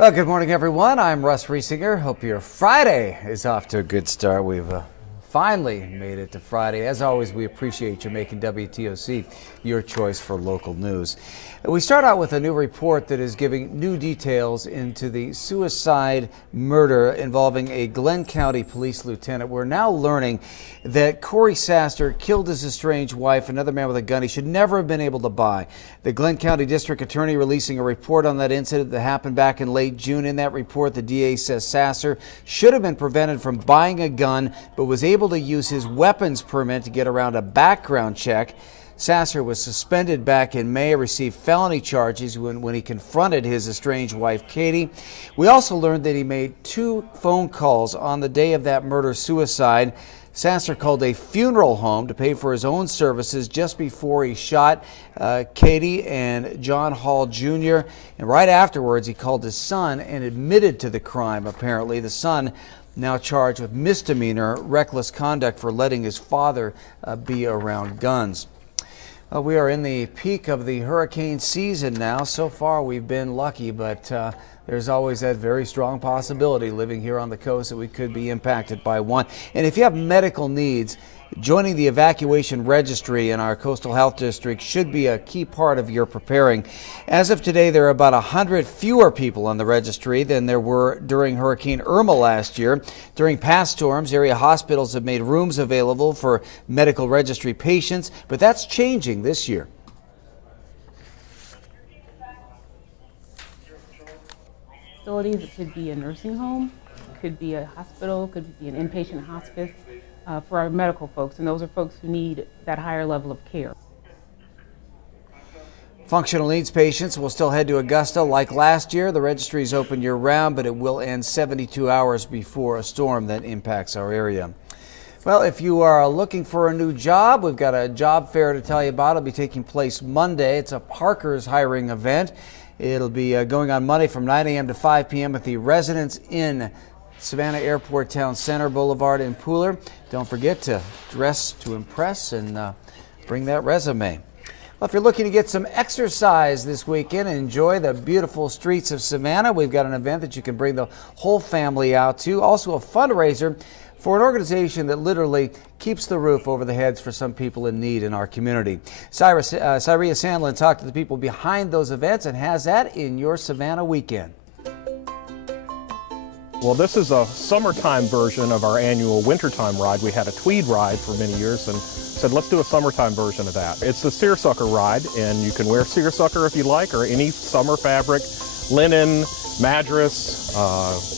Well, good morning, everyone. I'm Russ Riesinger. Hope your Friday is off to a good start. We've finally made it to Friday. As always, we appreciate you making WTOC your choice for local news. We start out with a new report that is giving new details into the suicide murder involving a Glenn County police lieutenant. We're now learning that Corey Sasser killed his estranged wife, another man with a gun he should never have been able to buy. The Glenn County District Attorney releasing a report on that incident that happened back in late June. In that report, the DA says Sasser should have been prevented from buying a gun, but was able to use his weapons permit to get around a background check. Sasser was suspended back in May, received felony charges when he confronted his estranged wife, Katie. We also learned that he made 2 phone calls on the day of that murder-suicide. Sasser called a funeral home to pay for his own services just before he shot Katie and John Hall Jr. And right afterwards, he called his son and admitted to the crime, apparently. The son now charged with misdemeanor reckless conduct for letting his father be around guns. We are in the peak of the hurricane season now. So far, we've been lucky, but there's always that very strong possibility living here on the coast that we could be impacted by one. And if you have medical needs, joining the evacuation registry in our coastal health district should be a key part of your preparing. As of today, there are about 100 fewer people on the registry than there were during Hurricane Irma last year. During past storms, area hospitals have made rooms available for medical registry patients, but that's changing this year. Facilities, it could be a nursing home, it could be a hospital, it could be an inpatient hospice. For our medical folks, and those are folks who need that higher level of care. Functional needs patients will still head to Augusta like last year. The registry is open year-round, but it will end 72 hours before a storm that impacts our area. Well, if you are looking for a new job, we've got a job fair to tell you about. It'll be taking place Monday. It's a Parker's hiring event. It'll be going on Monday from 9 a.m. to 5 p.m. at the Residence Inn, Savannah Airport Town Center, Boulevard in Pooler. Don't forget to dress to impress and bring that resume. Well, if you're looking to get some exercise this weekend and enjoy the beautiful streets of Savannah, we've got an event that you can bring the whole family out to. Also a fundraiser for an organization that literally keeps the roof over the heads for some people in need in our community. Syria Sandlin talked to the people behind those events and has that in your Savannah weekend. Well, this is a summertime version of our annual wintertime ride. We had a tweed ride for many years and said, let's do a summertime version of that. It's the seersucker ride, and you can wear seersucker if you like, or any summer fabric, linen, madras,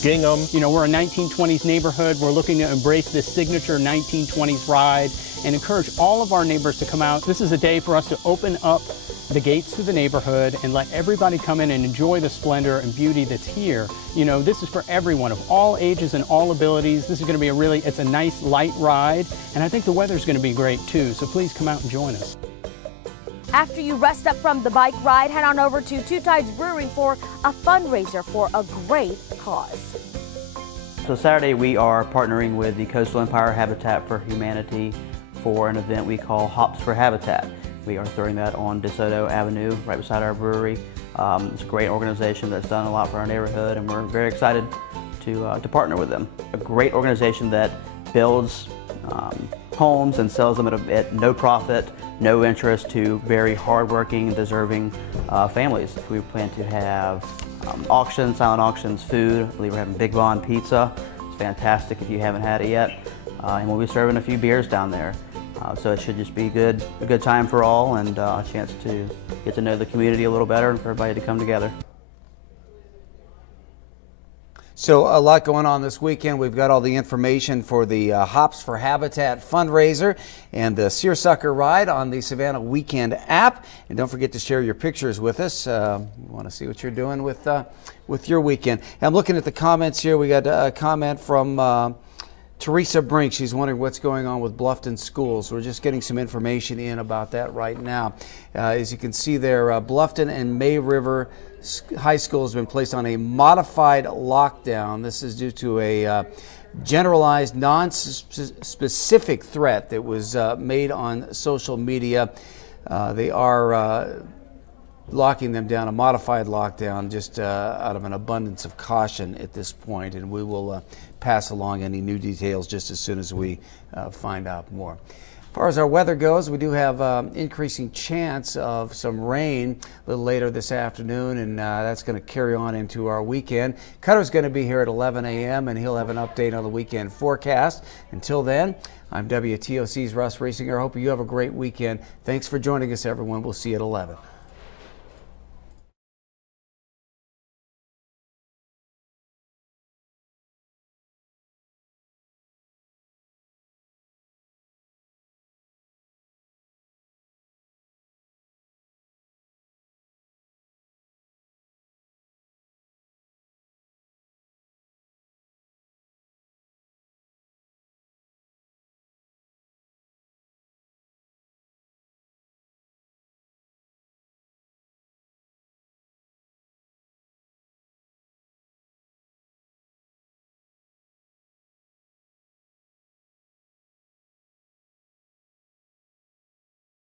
gingham. You know, we're a 1920s neighborhood. We're looking to embrace this signature 1920s ride and encourage all of our neighbors to come out. This is a day for us to open up the gates to the neighborhood and let everybody come in and enjoy the splendor and beauty that's here. You know, this is for everyone of all ages and all abilities. This is going to be it's a nice light ride, and I think the weather's going to be great too, so please come out and join us. After you rest up from the bike ride, head on over to Two Tides Brewing for a fundraiser for a great cause. So Saturday we are partnering with the Coastal Empire Habitat for Humanity for an event we call Hops for Habitat. We are throwing that on DeSoto Avenue, right beside our brewery. It's a great organization that's done a lot for our neighborhood, and we're very excited to partner with them. A great organization that builds homes and sells them at no profit, no interest to very hardworking, deserving families. We plan to have auctions, silent auctions, food. I believe we're having Big Von Pizza. It's fantastic if you haven't had it yet. And we'll be serving a few beers down there. So it should just be a good time for all, and a chance to get to know the community a little better and for everybody to come together. So a lot going on this weekend. We've got all the information for the Hops for Habitat fundraiser and the seersucker ride on the Savannah Weekend app. And don't forget to share your pictures with us. We want to see what you're doing with your weekend. And I'm looking at the comments here. We got a comment from Teresa Brink. She's wondering what's going on with Bluffton schools. We're just getting some information in about that right now. As you can see there, Bluffton and May River High School has been placed on a modified lockdown. This is due to a generalized, non-specific threat that was made on social media. They are locking them down, a modified lockdown, just out of an abundance of caution at this point, and we will pass along any new details just as soon as we find out more. As far as our weather goes, we do have increasing chance of some rain a little later this afternoon, and that's going to carry on into our weekend. Cutter's going to be here at 11 a.m., and he'll have an update on the weekend forecast. Until then, I'm WTOC's Russ Riesinger. I hope you have a great weekend. Thanks for joining us, everyone. We'll see you at 11.